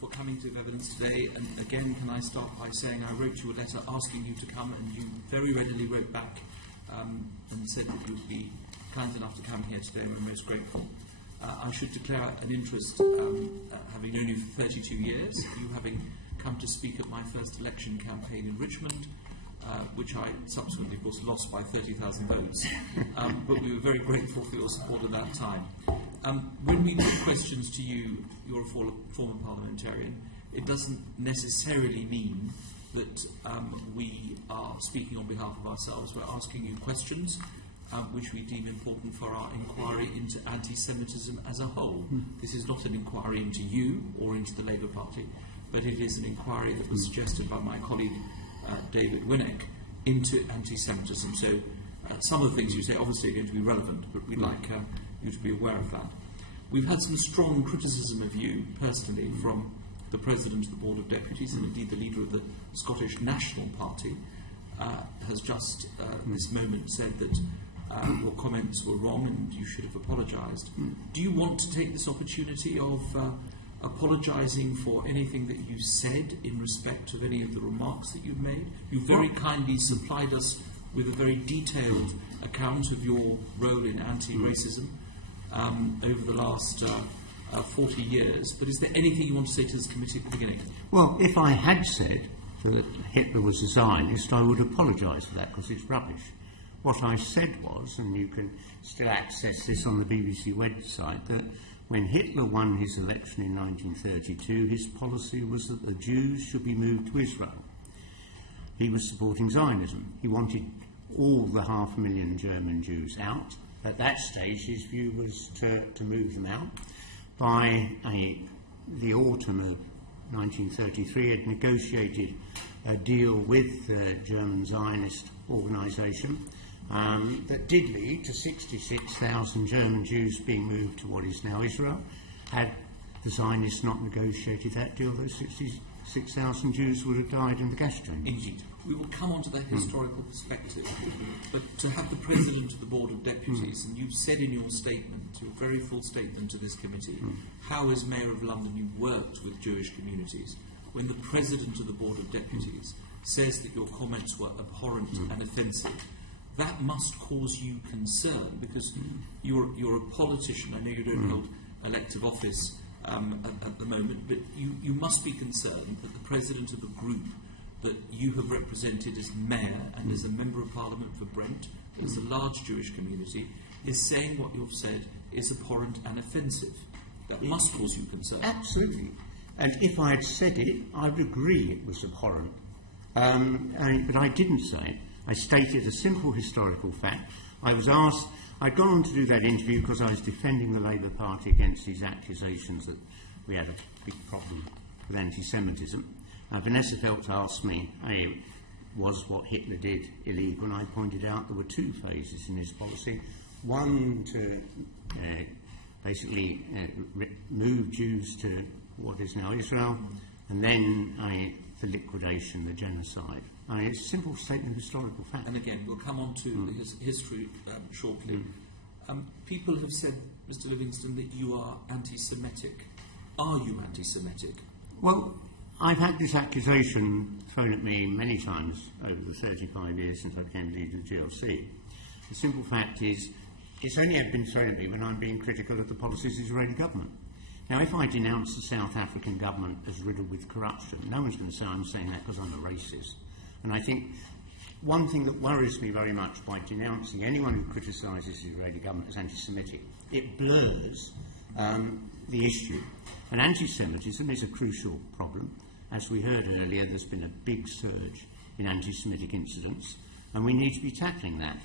for coming to evidence today. And again, can I start by saying I wrote you a letter asking you to come, and you very readily wrote back and said that you would be kind enough to come here today, and we're most grateful. I should declare an interest, having known you for 32 years, you having come to speak at my first election campaign in Richmond, which I subsequently, of course, lost by 30,000 votes. But we were very grateful for your support at that time. When we put questions to you, you're a former parliamentarian, it doesn't necessarily mean that we are speaking on behalf of ourselves. We're asking you questions which we deem important for our inquiry into anti-Semitism as a whole. This is not an inquiry into you or into the Labour Party, but it is an inquiry that was suggested by my colleague David Winnick into anti-Semitism. So some of the things you say obviously are going to be relevant, but we'd like you to be aware of that. We've had some strong criticism of you personally from the President of the Board of Deputies, and indeed the leader of the Scottish National Party has just this moment said that your comments were wrong and you should have apologised. Do you want to take this opportunity of apologising for anything that you said in respect of any of the remarks that you've made? You very kindly supplied us with a very detailed account of your role in anti-racism over the last 40 years, but is there anything you want to say to this committee at the beginning? Well, if I had said that Hitler was a Zionist, I would apologise for that, because it's rubbish. What I said was, and you can still access this on the BBC website, that when Hitler won his election in 1932, his policy was that the Jews should be moved to Israel. He was supporting Zionism. He wanted all the 500,000 German Jews out. At that stage, his view was to move them out. By the autumn of 1933, he had negotiated a deal with the German Zionist organisation that did lead to 66,000 German Jews being moved to what is now Israel. Had the Zionists not negotiated that deal, those 66,000 Jews would have died in the gas chamber. Indeed. We will come on to that historical perspective, but to have the President of the Board of Deputies, and you've said in your statement, your very full statement to this committee, how as Mayor of London you worked with Jewish communities, when the President of the Board of Deputies says that your comments were abhorrent and offensive, that must cause you concern, because you're a politician. I know you don't hold elective office at the moment, but you must be concerned that the President of a group that you have represented as Mayor and as a Member of Parliament for Brent, as a large Jewish community, is saying what you've said is abhorrent and offensive. That must cause you concern. Absolutely. And if I had said it, I would agree it was abhorrent. But I didn't say it. I stated a simple historical fact. I was asked, I'd gone on to do that interview because I was defending the Labour Party against these accusations that we had a big problem with anti-Semitism. Vanessa Feltz asked me, was what Hitler did illegal? And I pointed out there were two phases in his policy. One to basically move Jews to what is now Israel, and then the liquidation, the genocide. It's a simple statement of historical fact. And again, we'll come on to his history shortly. People have said, Mr. Livingstone, that you are anti-Semitic. Are you anti-Semitic? Well, I've had this accusation thrown at me many times over the 35 years since I became leader of the GLC. The simple fact is, it's only been thrown at me when I'm being critical of the policies of the Israeli government. Now, if I denounce the South African government as riddled with corruption, no one's going to say I'm saying that because I'm a racist. And I think one thing that worries me very much by denouncing anyone who criticises the Israeli government as anti-Semitic, it blurs the issue. And anti-Semitism is a crucial problem. As we heard earlier, there's been a big surge in anti-Semitic incidents, and we need to be tackling that.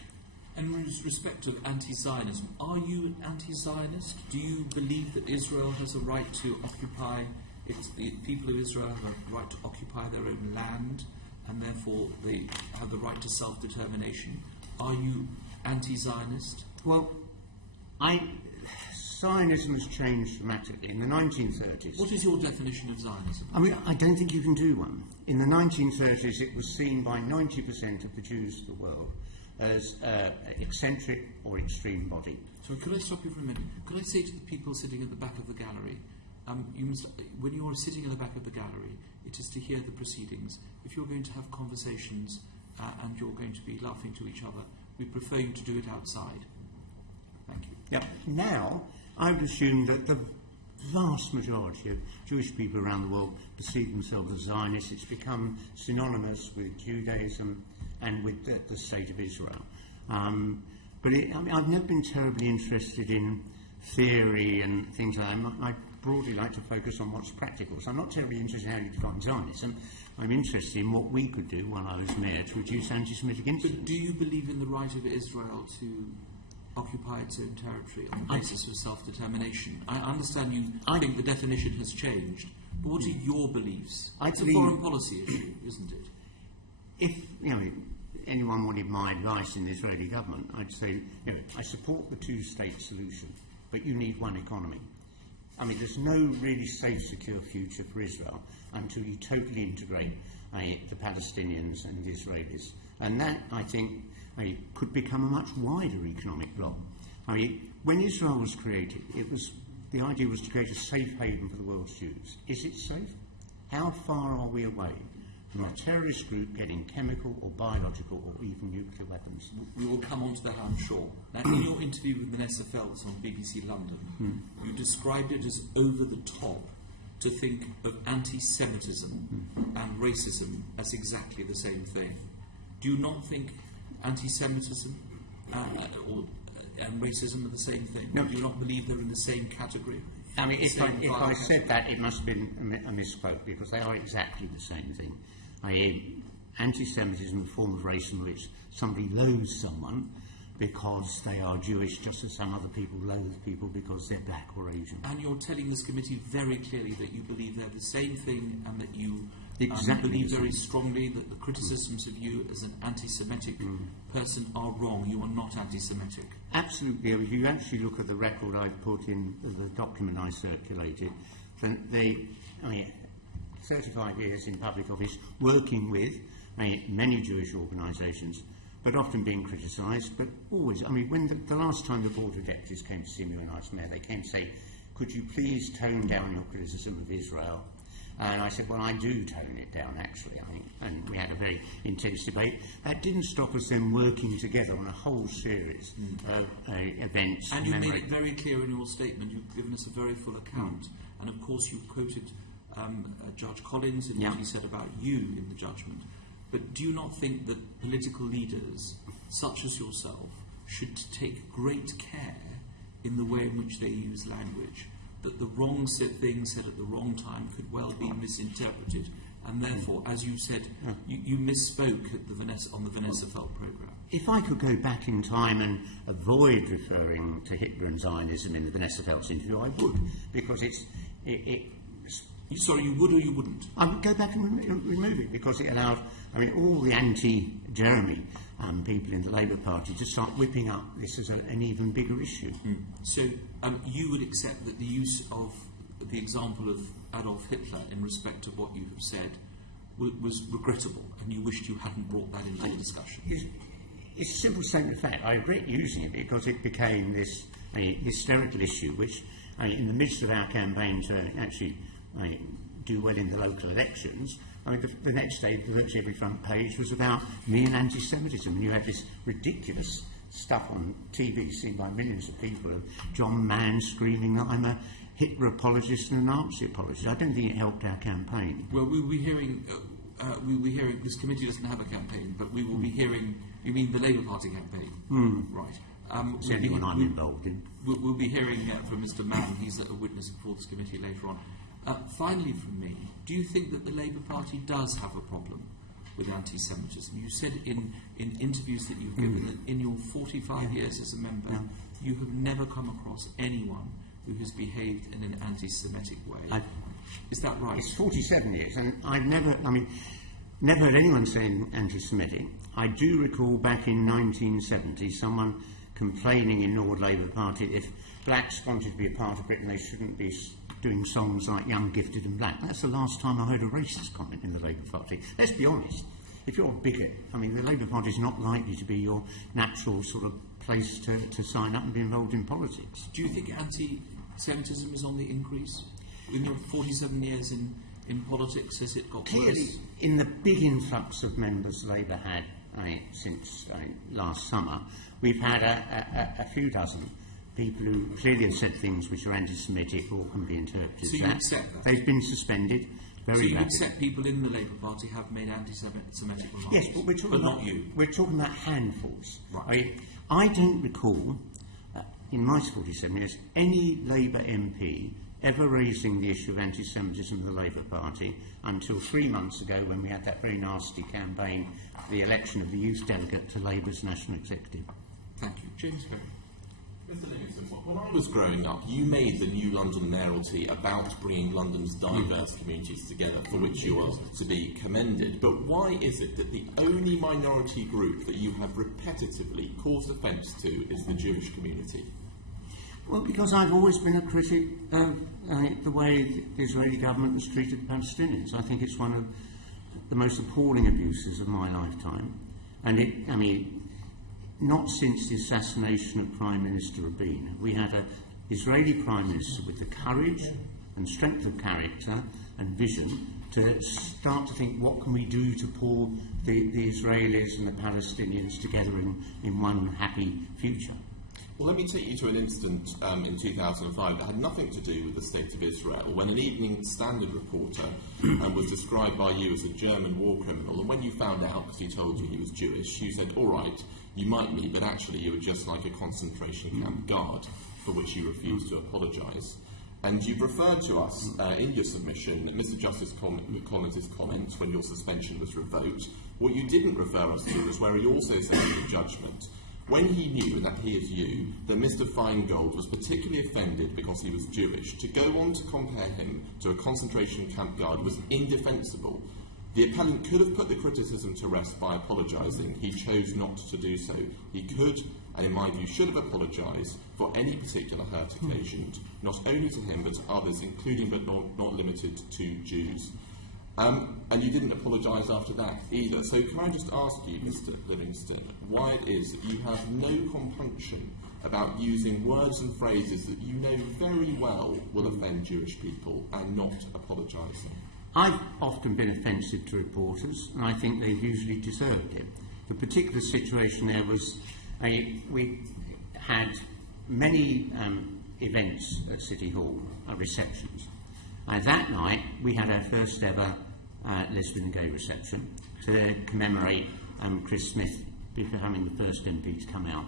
And with respect to anti-Zionism, are you an anti-Zionist? Do you believe that Israel has a right to occupy, the people of Israel have a right to occupy their own land, and therefore they have the right to self-determination? Are you anti-Zionist? Well, Zionism has changed dramatically. In the 1930s... What is your definition of Zionism? I mean, I don't think you can do one. In the 1930s, it was seen by 90% of the Jews of the world as eccentric or extreme body. So could I stop you for a minute? Could I say to the people sitting at the back of the gallery, you must, when you're sitting in the back of the gallery, it is to hear the proceedings. If you're going to have conversations and you're going to be laughing to each other, we prefer you to do it outside. Thank you. Yeah. Now, I would assume that the vast majority of Jewish people around the world perceive themselves as Zionists. It's become synonymous with Judaism and with the state of Israel. But I've never been terribly interested in theory and things like that. I broadly like to focus on what's practical. So I'm not terribly interested in how you define Zionism. I'm interested in what we could do when I was mayor to reduce anti-Semitic incidents. But do you believe in the right of Israel to occupy its own territory on the basis of self-determination? I understand you think the definition has changed, but what are your beliefs? It's a foreign policy issue, isn't it? If anyone wanted my advice in the Israeli government, I'd say, I support the two-state solution, but you need one economy. There's no really safe, secure future for Israel until you totally integrate the Palestinians and the Israelis. And that, I think, could become a much wider economic bloc. When Israel was created, the idea was to create a safe haven for the world's Jews. Is it safe? How far are we away from a terrorist group getting chemical or biological or even nuclear weapons? We will come on to that, I'm sure. Now, in your interview with Vanessa Feltz on BBC London, you described it as over the top to think of anti-Semitism and racism as exactly the same thing. Do you not think anti-Semitism and racism are the same thing? No. Do you not believe they're in the same category? If I said that, it must have been a misquote, because they are exactly the same thing. Anti-Semitism is a form of racism in which somebody loathes someone because they are Jewish, just as some other people loathe people because they're black or Asian. And you're telling this committee very clearly that you believe they're the same thing, and that you believe very strongly that the criticisms of you as an anti-Semitic person are wrong. You are not anti-Semitic. Absolutely. If you actually look at the record I put in the document I circulated, then 35 years in public office, working with many Jewish organisations, but often being criticised, but always, when the last time the Board of Deputies came to see me when I was mayor, they came to say, could you please tone down your criticism of Israel? And I said, well, I do tone it down, actually, I think. And we had a very intense debate. That didn't stop us then working together on a whole series of events. And you made it very clear in your statement. You've given us a very full account. And, of course, you quoted Judge Collins in what he said about you in the judgment. But do you not think that political leaders, such as yourself, should take great care in the way in which they use language? That the wrong thing said at the wrong time could well be misinterpreted, and therefore, as you said, you misspoke at on the Vanessa Feltz programme. If I could go back in time and avoid referring to Hitler and Zionism in the Vanessa Feltz interview, I would, because Sorry, you would or you wouldn't? I would go back and remove it, because it allowed, all the anti-Jeremy people in the Labour Party to start whipping up this as an even bigger issue. So you would accept that the use of the example of Adolf Hitler in respect of what you have said was regrettable, and you wished you hadn't brought that into the discussion? It's a simple statement of fact. I regret using it because it became this hysterical issue, which in the midst of our campaign to actually do well in the local elections, the next day virtually every front page was about me and anti-Semitism, and you had this ridiculous stuff on TV seen by millions of people of John Mann screaming that I'm a Hitler apologist and a Nazi apologist. I don't think it helped our campaign. Well, we'll be hearing, this committee doesn't have a campaign, but we will be hearing, you mean the Labour Party campaign? Right. It's the only one I'm involved in. We'll be hearing from Mr. Mann. He's a witness before this committee later on. Finally, from me, do you think that the Labour Party does have a problem with anti-Semitism? You said in interviews that you've given that in your 45 years as a member, you have never come across anyone who has behaved in an anti-Semitic way. Is that right? It's 47 years, and I've never heard anyone saying anti-Semitic. I do recall back in 1970 someone complaining in Nord Labour Party if blacks wanted to be a part of Britain, they shouldn't be doing songs like Young, Gifted and Black. That's the last time I heard a racist comment in the Labour Party. Let's be honest. If you're a bigot, the Labour Party is not likely to be your natural sort of place to sign up and be involved in politics. Do you think anti-Semitism is on the increase? in your 47 years in politics, has it got Clearly, worse? in the big influx of members Labour had since last summer, we've had a few dozen people who clearly have said things which are anti-Semitic or can be interpreted So you accept that? They've been suspended very So you rapidly. accept people in the Labour Party have made anti-Semitic remarks? Yes, but not you. We're talking about handfuls. Right. I don't recall, in my 47 years, any Labour MP ever raising the issue of anti-Semitism in the Labour Party until 3 months ago when we had that very nasty campaign for the election of the youth delegate to Labour's National Executive. Thank you. James Perry. Mr. Livingstone, when I was growing up, you made the New London Mayoralty about bringing London's diverse communities together, for which you are to be commended. But why is it that the only minority group that you have repetitively caused offence to is the Jewish community? Well, because I've always been a critic of the way the Israeli government has treated the Palestinians. I think it's one of the most appalling abuses of my lifetime. And not since the assassination of Prime Minister Rabin. We had an Israeli Prime Minister with the courage and strength of character and vision to start to think, what can we do to pull the Israelis and the Palestinians together in one happy future? Well, let me take you to an incident in 2005 that had nothing to do with the state of Israel, when an Evening Standard reporter was described by you as a German war criminal, and when you found out, because he told you he was Jewish, you said, all right, you might be, but actually you were just like a concentration camp guard, for which you refused to apologise. And you've referred to us in your submission that Mr. Justice Collins' comments when your suspension was revoked. What you didn't refer us to was where he also said in the judgment, when he knew, and that he is you, that Mr. Feingold was particularly offended because he was Jewish, to go on to compare him to a concentration camp guard was indefensible. The appellant could have put the criticism to rest by apologising. He chose not to do so. He could, and in my view should have apologised for any particular hurt occasioned, not only to him but to others, including but not limited to Jews. And you didn't apologise after that either. So can I just ask you, Mr. Livingstone, why it is that you have no compunction about using words and phrases that you know very well will offend Jewish people and not apologising? I've often been offensive to reporters, and I think they've usually deserved it. The particular situation there was we had many events at City Hall, receptions. That night, we had our first ever lesbian and gay reception to commemorate Chris Smith becoming the first MP to come out.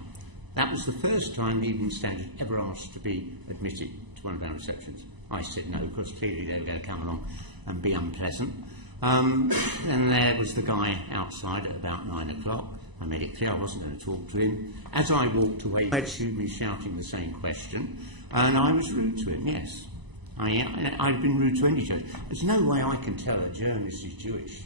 That was the first time the Evening Standard ever asked to be admitted to one of our receptions. I said no, because clearly they were going to come along and be unpleasant. And there was the guy outside at about 9 o'clock. I made it clear I wasn't going to talk to him. As I walked away, he pursued me shouting the same question, and I was rude to him, yes. I've been rude to any journalist. There's no way I can tell a journalist is Jewish.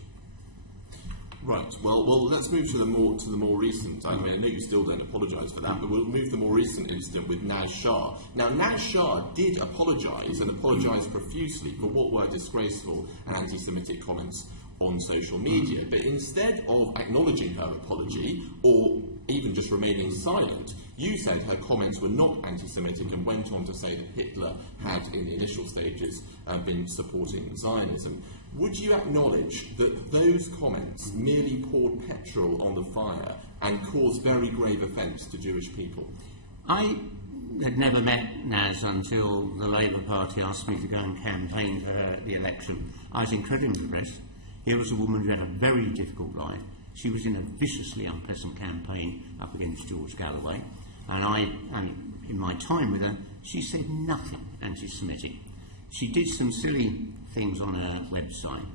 Right. Well, let's move to the more recent. I know you still don't apologise for that, but we'll move to the more recent incident with Naz Shah. Now, Naz Shah did apologise, and apologised profusely for what were disgraceful and anti-Semitic comments on social media. But instead of acknowledging her apology, or even just remaining silent, you said her comments were not anti-Semitic and went on to say that Hitler had, in the initial stages, been supporting Zionism. Would you acknowledge that those comments merely poured petrol on the fire and caused very grave offence to Jewish people? I had never met Naz until the Labour Party asked me to go and campaign for her at the election. I was incredibly impressed. Here was a woman who had a very difficult life. She was in a viciously unpleasant campaign up against George Galloway. And in my time with her, she said nothing anti-Semitic. She did some silly things on her website,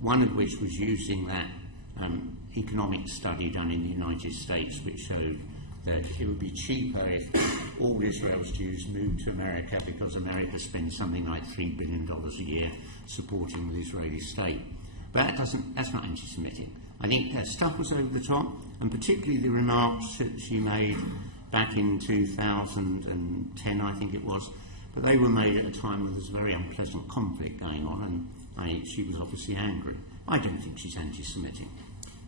one of which was using that economic study done in the United States, which showed that it would be cheaper if all Israel's Jews moved to America, because America spends something like $3 billion a year supporting the Israeli state. But that's not anti-Semitic. I think her stuff was over the top, and particularly the remarks that she made back in 2010, I think it was, but they were made at a time when there was a very unpleasant conflict going on, and she was obviously angry. I don't think she's anti-Semitic.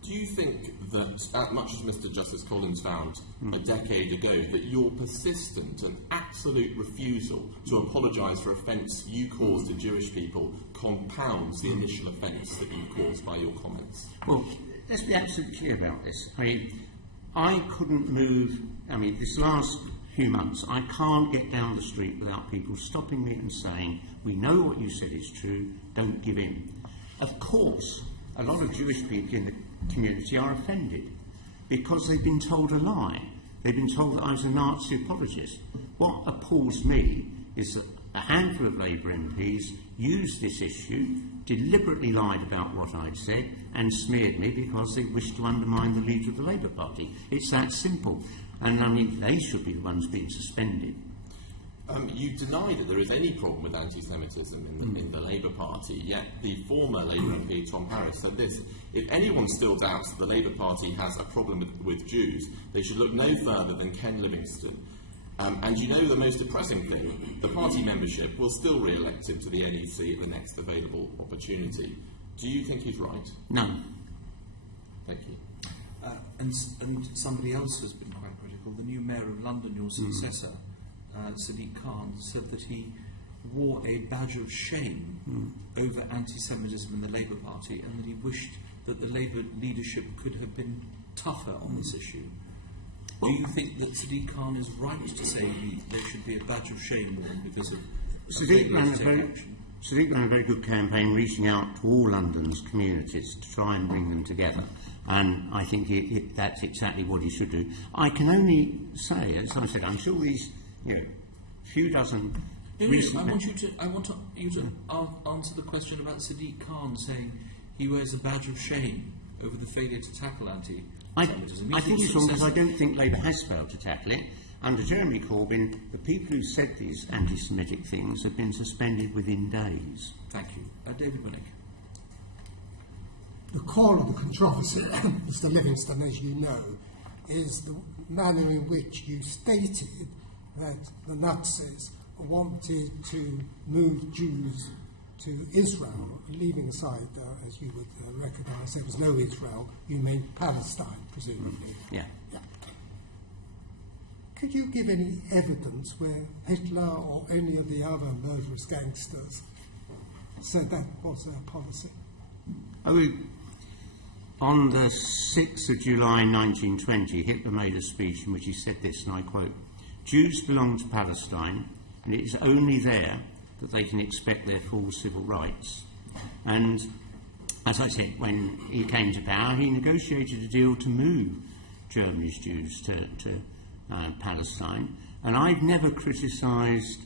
Do you think that, much as Mr. Justice Collins found a decade ago, that your persistent and absolute refusal to apologise for offence you caused to Jewish people compounds the initial offence that you caused by your comments? Well, let's be absolutely clear about this. I couldn't move, this last few months, I can't get down the street without people stopping me and saying, we know what you said is true, don't give in. Of course, a lot of Jewish people in the community are offended because they've been told a lie. They've been told that I was a Nazi apologist. What appalls me is that a handful of Labour MPs used this issue, deliberately lied about what I'd said, and smeared me because they wished to undermine the leader of the Labour Party. It's that simple. And they should be the ones being suspended. You deny that there is any problem with anti-Semitism in the Labour Party, yet the former Labour MP, Tom Harris, said this: if anyone still doubts that the Labour Party has a problem with Jews, they should look no further than Ken Livingstone. And you know the most depressing thing, the party membership will still re-elect him to the NEC at the next available opportunity. Do you think he's right? No. Thank you. And somebody else has been quite critical. The new mayor of London, your successor, Sadiq Khan, said that he wore a badge of shame over anti-Semitism in the Labour Party, and that he wished that the Labour leadership could have been tougher on this issue. Do you think that Sadiq Khan is right to say there should be a badge of shame worn because of Sadiq ran a very good campaign reaching out to all London's communities to try and bring them together, and I think that's exactly what he should do. I can only say, as I said, I'm sure these few dozen I want you to answer the question about Sadiq Khan saying he wears a badge of shame over the failure to tackle anti-Semitism. I think it's wrong because I don't think Labour has failed to tackle it. Under Jeremy Corbyn, the people who said these anti-Semitic things have been suspended within days. Thank you. David Winnick. The core of the controversy, Mr. Livingstone, as you know, is the manner in which you stated that the Nazis wanted to move Jews to Israel, leaving aside, as you would recognise, there was no Israel, you mean Palestine, presumably. Yeah. Could you give any evidence where Hitler or any of the other murderous gangsters said that was their policy? On the 6th of July 1920, Hitler made a speech in which he said this, and I quote, "Jews belong to Palestine, and it is only there that they can expect their full civil rights." And as I said, when he came to power, he negotiated a deal to move Germany's Jews to Palestine, and I've never criticised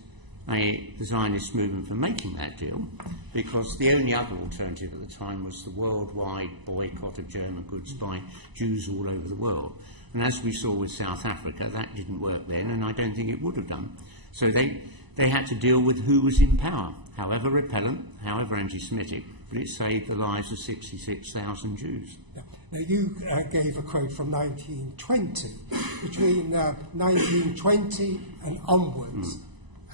the Zionist movement for making that deal, because the only other alternative at the time was the worldwide boycott of German goods by Jews all over the world. And as we saw with South Africa, that didn't work then, and I don't think it would have done. So they had to deal with who was in power, however repellent, however anti-Semitic, but it saved the lives of 66,000 Jews. Yeah. Now, you gave a quote from 1920. Between 1920 and onwards,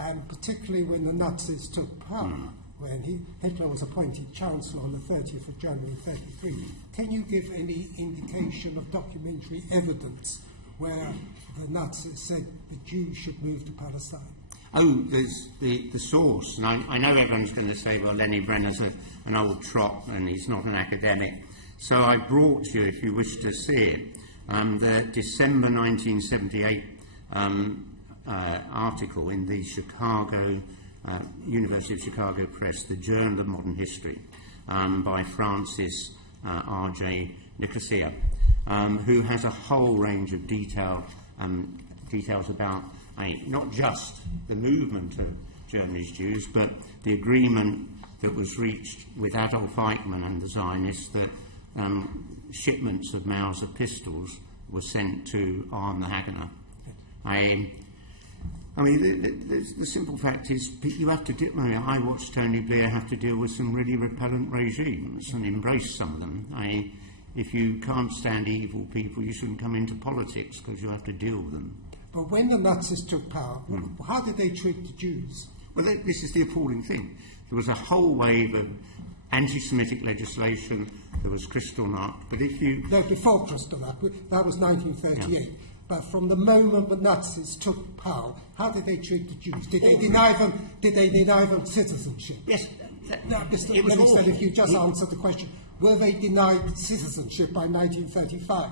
and particularly when the Nazis took power, when Hitler was appointed Chancellor on the 30th of January 1933, can you give any indication of documentary evidence where the Nazis said the Jews should move to Palestine? Oh, there's the source, and I know everyone's going to say, well, Lenny Brenner's an old trot and he's not an academic. So I brought you, if you wish to see it, the December 1978 article in the Chicago University of Chicago Press, the Journal of Modern History, by Francis R.J. Nicosia, who has a whole range of details about not just the movement of Germany's Jews, but the agreement that was reached with Adolf Eichmann and the Zionists that shipments of Mauser pistols were sent to arm the Haganah. The simple fact is, you have to I watched Tony Blair have to deal with some really repellent regimes and embrace some of them. If you can't stand evil people, you shouldn't come into politics because you have to deal with them. But when the Nazis took power, how did they treat the Jews? Well, this is the appalling thing. There was a whole wave of anti-Semitic legislation, there was Kristallnacht, but if you... No, before Kristallnacht, that was 1938. Yeah. But from the moment the Nazis took power, how did they treat the Jews? Did they deny them citizenship? Yes. No, Mr. Livingstone, if you just answered the question, were they denied citizenship by 1935?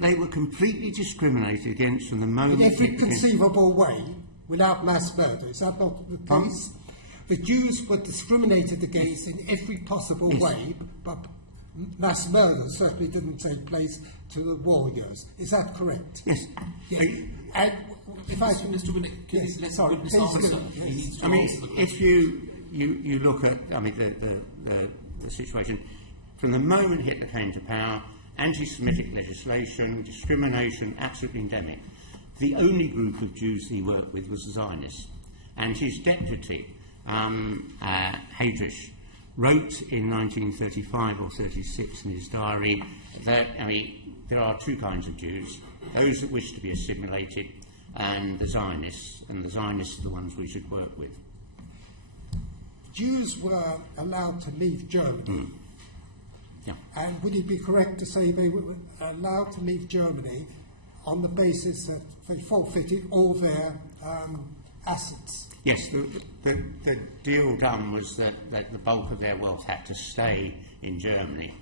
They were completely discriminated against from the moment... In every conceivable way, without mass murder. Is that not the case? The Jews were discriminated against in every possible way, but mass murder certainly didn't take place to the war years. Is that correct? Yes. And if I can... Mr. Winnick, yes, let's sorry, witness answer. yes. I mean, if you look at, I mean, the situation, from the moment Hitler came to power, anti-Semitic legislation, discrimination, absolutely endemic. The only group of Jews he worked with was the Zionists. And his deputy, Heydrich, wrote in 1935 or 36 in his diary that, I mean, there are two kinds of Jews, those that wish to be assimilated and the Zionists are the ones we should work with. Jews were allowed to leave Germany. Yeah. And would it be correct to say they were allowed to leave Germany on the basis that they forfeited all their assets? Yes, the deal done was that the bulk of their wealth had to stay in Germany,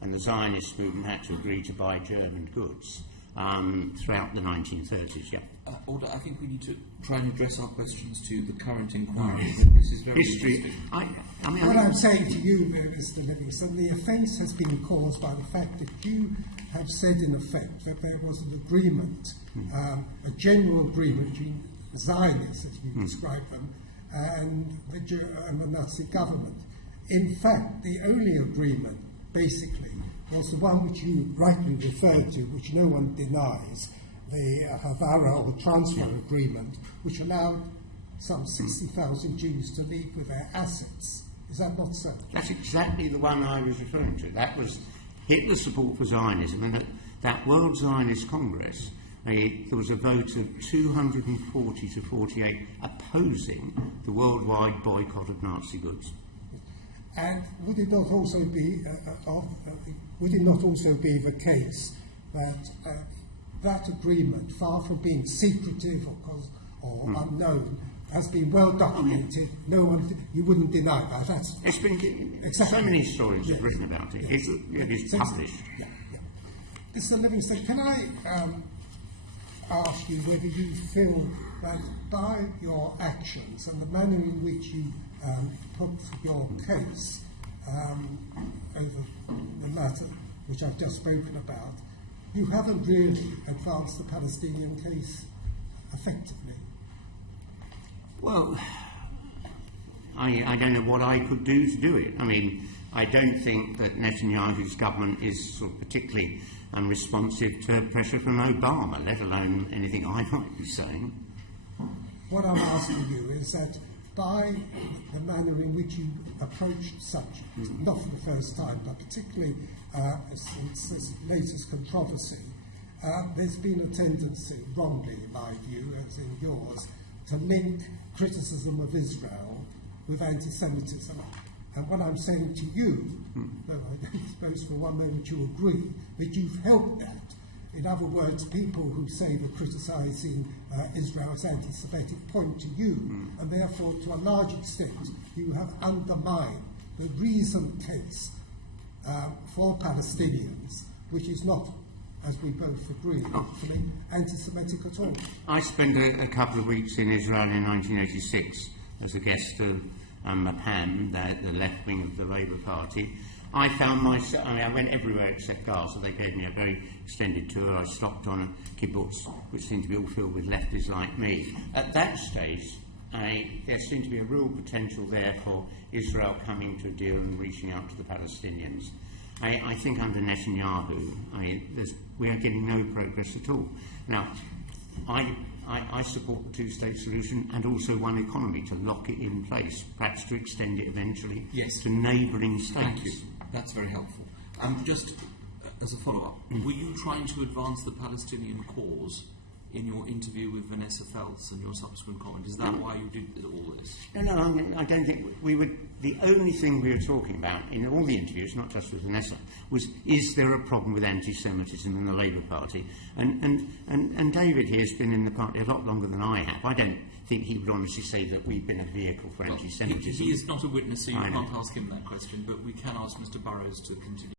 and the Zionist movement had to agree to buy German goods throughout the 1930s, yeah. Order, I think we need to try and address our questions to the current inquiry. Yes. This is very History. interesting. What I'm saying to you, Mr. Livingstone, the offence has been caused by the fact that you have said, in effect, that there was an agreement, a general agreement between the Zionists, as we describe them, and the Nazi government. In fact, the only agreement, basically, was the one which you rightly referred to, which no one denies, the Havara or transfer agreement, which allowed some 60,000 Jews to leave with their assets. Is that not so? That's exactly the one I was referring to. That was Hitler's support for Zionism, and at that World Zionist Congress, there was a vote of 240 to 48 opposing the worldwide boycott of Nazi goods. And would it not also be the case that that agreement, far from being secretive or unknown, has been well documented? No one, you wouldn't deny that. It's been exactly. So many stories have written about it. Yes. It's published. Yeah. Mr. Livingstone, can I ask you whether you feel that by your actions and the manner in which you put your case over the matter which I've just spoken about, you haven't really advanced the Palestinian case effectively? Well, I don't know what I could do to do it. I mean, I don't think that Netanyahu's government is sort of particularly unresponsive to pressure from Obama, let alone anything I might be saying. What I'm asking you is that by the manner in which you approached subjects, not for the first time, but particularly since this latest controversy, there's been a tendency, wrongly in my view, as in yours, to link criticism of Israel with anti-Semitism. And what I'm saying to you, though I don't suppose for one moment you agree, that you've helped that. In other words, people who say they're criticising Israel as anti-Semitic point to you, and therefore, to a large extent, you have undermined the recent case for Palestinians, which is not, as we both agree, actually anti-Semitic at all. I spent a couple of weeks in Israel in 1986 as a guest of Mapam, the left wing of the Labour Party. I found myself, I went everywhere except Gaza. They gave me a very extended tour. I stopped on a kibbutz, which seemed to be all filled with lefties like me. At that stage, there seemed to be a real potential there for Israel coming to a deal and reaching out to the Palestinians. I think under Netanyahu, we are getting no progress at all. Now, I support the two-state solution and also one economy, to lock it in place, perhaps to extend it eventually to neighbouring states. Thank you. That's very helpful. Just as a follow-up, were you trying to advance the Palestinian cause in your interview with Vanessa Feltz and your subsequent comment? Is that why you did all this? No, I don't think we would. The only thing we were talking about in all the interviews, not just with Vanessa, was is there a problem with anti-Semitism in the Labour Party? And David here has been in the party a lot longer than I have. I don't think he would honestly say that we've been a vehicle for anti-Semitism. He is not a witness, so you can't ask him that question, but we can ask Mr Burrows to continue.